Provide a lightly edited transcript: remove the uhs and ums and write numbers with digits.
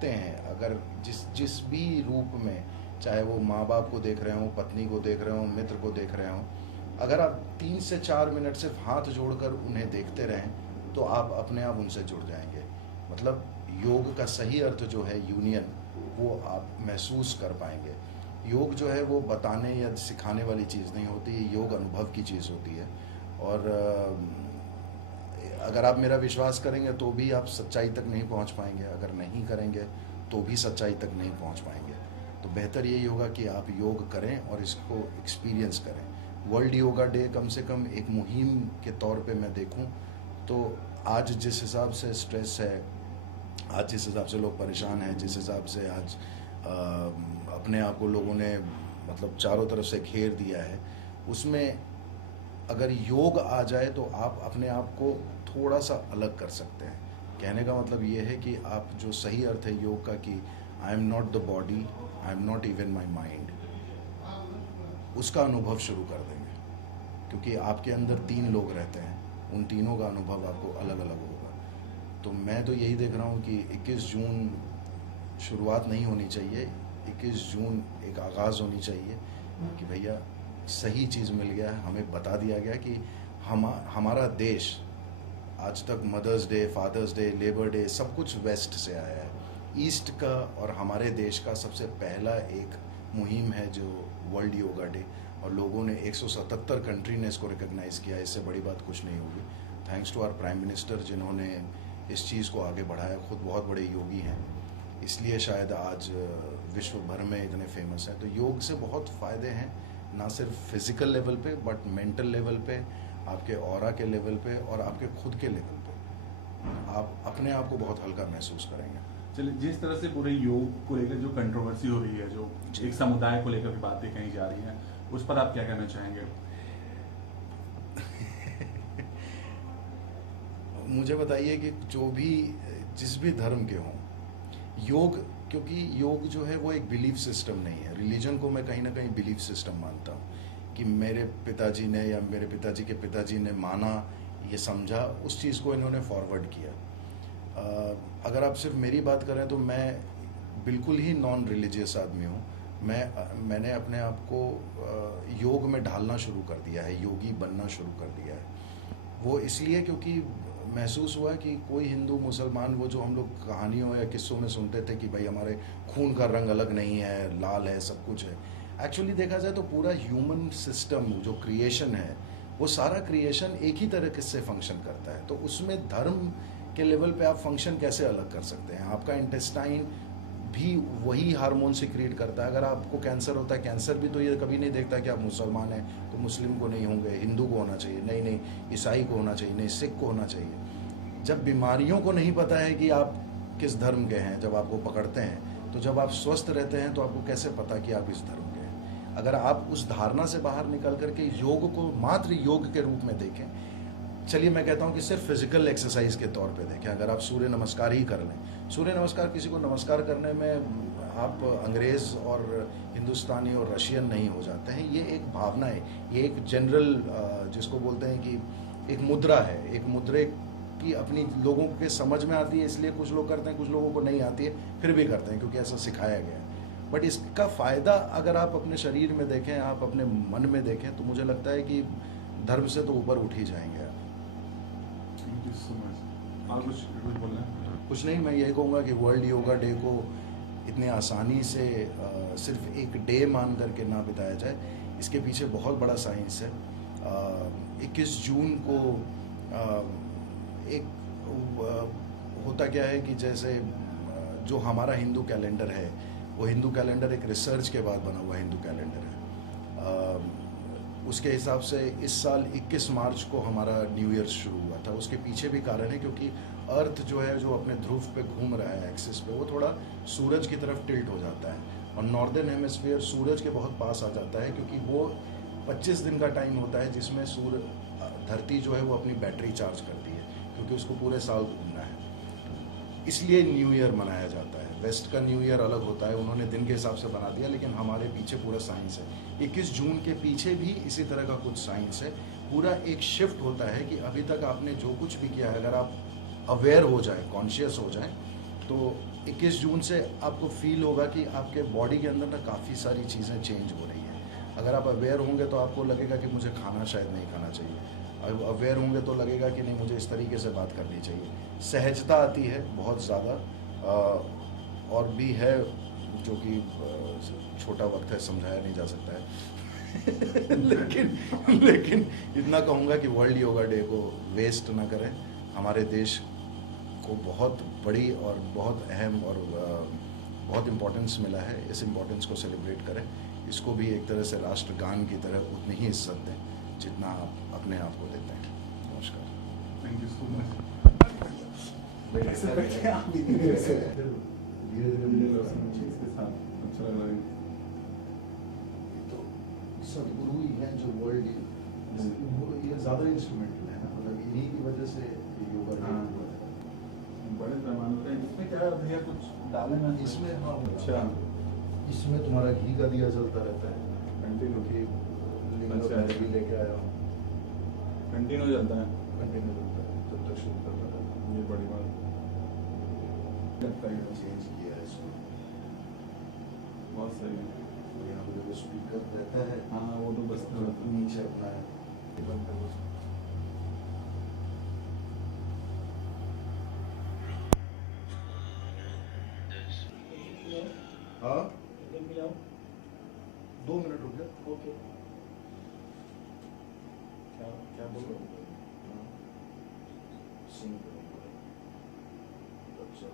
देखते हैं, अगर जिस भी रूप में, चाहे वो माँ बाप को देख रहे हों, पत्नी को देख रहे हों, मित्र को देख रहे हों, अगर आप 3 से 4 मिनट सिर्फ हाथ जोड़कर उन्हें देखते रहें तो आप अपने आप उनसे जुड़ जाएंगे। मतलब योग का सही अर्थ जो है यूनियन, वो आप महसूस कर पाएंगे। योग जो है वो बताने या सिखाने वाली चीज़ नहीं होती, योग अनुभव की चीज़ होती है। और अगर आप मेरा विश्वास करेंगे तो भी आप सच्चाई तक नहीं पहुंच पाएंगे, अगर नहीं करेंगे तो भी सच्चाई तक नहीं पहुंच पाएंगे। तो बेहतर यही होगा कि आप योग करें और इसको एक्सपीरियंस करें। वर्ल्ड योगा डे कम से कम एक मुहिम के तौर पे मैं देखूं तो आज जिस हिसाब से स्ट्रेस है, आज जिस हिसाब से लोग परेशान हैं, जिस हिसाब से आज अपने आप को लोगों ने मतलब चारों तरफ से घेर दिया है, उसमें अगर योग आ जाए तो आप अपने आप को थोड़ा सा अलग कर सकते हैं। कहने का मतलब ये है कि आप जो सही अर्थ है योग का कि I am not the body, I am not even my mind, उसका अनुभव शुरू कर देंगे। क्योंकि आपके अंदर 3 लोग रहते हैं, उन तीनों का अनुभव आपको अलग अलग होगा। तो मैं तो यही देख रहा हूँ कि 21 जून शुरुआत नहीं होनी चाहिए, 21 जून एक आगाज़ होनी चाहिए कि भैया सही चीज़ मिल गया है, हमें बता दिया गया कि हमारा देश आज तक mother's day, father's day, labour day सब कुछ वेस्ट से आया है। ईस्ट का और हमारे देश का सबसे पहला एक मुहिम है जो वर्ल्ड योगा डे, और लोगों ने 177 कंट्री ने इसको रिकॉग्नाइज़ किया। इससे बड़ी बात कुछ नहीं होगी। Thanks to our prime minister जिन्होंने इस चीज़ को आगे बढ़ाया। खुद बहुत बड़े योगी हैं, इसलिए शायद आज विश्व भर में इतने फेमस हैं। तो योग से बहुत फ़ायदे हैं, ना सिर्फ फिज़िकल लेवल पे बट मेंटल लेवल पे, आपके ऑरा के लेवल पे और आपके खुद के लेवल पे आप अपने आप को बहुत हल्का महसूस करेंगे। चलिए, जिस तरह से पूरे योग को लेकर जो कंट्रोवर्सी हो रही है, जो एक समुदाय को लेकर भी बातें कही जा रही हैं, उस पर आप क्या कहना चाहेंगे? मुझे बताइए कि जो भी जिस भी धर्म के हों, योग, क्योंकि योग जो है वो एक बिलीफ सिस्टम नहीं है। रिलीजन को मैं कहीं ना कहीं बिलीफ सिस्टम मानता हूँ कि मेरे पिताजी ने या मेरे पिताजी के पिताजी ने माना, ये समझा, उस चीज़ को इन्होंने फॉरवर्ड किया। अगर आप सिर्फ मेरी बात करें तो मैं बिल्कुल ही नॉन रिलीजियस आदमी हूँ। मैंने अपने आप को योग में ढालना शुरू कर दिया है, योगी बनना शुरू कर दिया है। वो इसलिए क्योंकि महसूस हुआ कि कोई हिंदू मुसलमान, वो जो हम लोग कहानियों या किस्सों में सुनते थे कि भाई हमारे खून का रंग अलग नहीं है, लाल है, सब कुछ है। एक्चुअली देखा जाए तो पूरा ह्यूमन सिस्टम जो क्रिएशन है, वो सारा क्रिएशन एक ही तरह से फंक्शन करता है। तो उसमें धर्म के लेवल पे आप फंक्शन कैसे अलग कर सकते हैं? आपका इंटेस्टाइन भी वही हार्मोन सिक्रीट करता है। अगर आपको कैंसर होता है, कैंसर भी तो ये कभी नहीं देखता कि आप मुसलमान हैं तो मुस्लिम को नहीं होंगे, हिंदू को होना चाहिए, नहीं नहीं, ईसाई को होना चाहिए, नहीं सिख को होना चाहिए। जब बीमारियों को नहीं पता है कि आप किस धर्म के हैं, जब आपको पकड़ते हैं, तो जब आप स्वस्थ रहते हैं तो आपको कैसे पता कि आप इस धर्म के हैं? अगर आप उस धारणा से बाहर निकल करके योग को मात्र योग के रूप में देखें, चलिए मैं कहता हूँ कि सिर्फ फिजिकल एक्सरसाइज के तौर पे देखें। अगर आप सूर्य नमस्कार ही कर लें, सूर्य नमस्कार किसी को नमस्कार करने में आप अंग्रेज़ और हिंदुस्तानी और रशियन नहीं हो जाते हैं। ये एक भावना है, ये एक जनरल जिसको बोलते हैं कि एक मुद्रा है। एक मुद्रे की अपनी लोगों के समझ में आती है, इसलिए कुछ लोग करते हैं, कुछ लोगों को नहीं आती है, फिर भी करते हैं क्योंकि ऐसा सिखाया गया है। बट इसका फ़ायदा अगर आप अपने शरीर में देखें, आप अपने मन में देखें, तो मुझे लगता है कि धर्म से तो ऊपर उठ ही जाएंगे। कुछ नहीं, मैं यही कहूँगा कि वर्ल्ड योगा डे को इतने आसानी से सिर्फ एक डे मान करके ना बिताया जाए। इसके पीछे बहुत बड़ा साइंस है। 21 जून को एक होता क्या है कि जैसे जो हमारा हिंदू कैलेंडर है, वो हिंदू कैलेंडर एक रिसर्च के बाद बना हुआ हिंदू कैलेंडर है। उसके हिसाब से इस साल 21 मार्च को हमारा न्यू ईयर शुरू हुआ था। उसके पीछे भी कारण है क्योंकि अर्थ जो है, जो अपने ध्रुव पे घूम रहा है, एक्सिस पे, वो थोड़ा सूरज की तरफ टिल्ट हो जाता है और नॉर्दर्न हेमिस्फीयर सूरज के बहुत पास आ जाता है, क्योंकि वो 25 दिन का टाइम होता है जिसमें धरती जो है वो अपनी बैटरी चार्ज करती है, क्योंकि उसको पूरे साल घूमना है। इसलिए न्यू ईयर मनाया जाता है। वेस्ट का न्यू ईयर अलग होता है, उन्होंने दिन के हिसाब से बना दिया, लेकिन हमारे पीछे पूरा साइंस है। 21 जून के पीछे भी इसी तरह का कुछ साइंस है। पूरा एक शिफ्ट होता है कि अभी तक आपने जो कुछ भी किया है, अगर आप अवेयर हो जाए, कॉन्शियस हो जाए, तो 21 जून से आपको फील होगा कि आपके बॉडी के अंदर ना काफ़ी सारी चीज़ें चेंज हो रही हैं। अगर आप अवेयर होंगे तो आपको लगेगा कि मुझे खाना शायद नहीं खाना चाहिए, अवेयर होंगे तो लगेगा कि नहीं मुझे इस तरीके से बात करनी चाहिए। सहजता आती है बहुत ज़्यादा, और भी है जो कि छोटा वक्त है, समझाया नहीं जा सकता है लेकिन इतना कहूँगा कि वर्ल्ड योगा डे को वेस्ट ना करें। हमारे देश को बहुत बड़ी और बहुत अहम और बहुत इम्पोर्टेंस मिला है, इस इम्पोर्टेंस को सेलिब्रेट करें। इसको भी एक तरह से राष्ट्रगान की तरह उतनी ही इज्जत दें जितना आप अपने आप को देते हैं। नमस्कार। Thank you so much. धीरे इसके साथ अच्छा लग रहा है। तो सदगुरु ही हैं जो वर्ल्ड, ये ज़्यादा इंस्ट्रूमेंटल है ना, मतलब इन्हीं की वजह से योगा हाँ। हुआ है। बड़े पैमाने पे इसमें क्या भैया कुछ डाले ना इसमें हाँ, अच्छा इसमें तुम्हारा घी का दिया चलता रहता है कंटिन्यू क्योंकि लिंग अच्छा। का घी लेके आया हूँ, कंटिन्यू चलता है। कंटिन्यू चलता है जब तक शुरू करता रहता है। ये बड़ी बात लगता है चेंज किया है इसको, बहुत सही है। और यहाँ पे जो स्पीकर रहता है हाँ वो तो बस नीचे अपना है, ये बंद कर दो। हाँ 2 मिनट रुक जा। ओके क्या क्या बोलो हाँ। सुन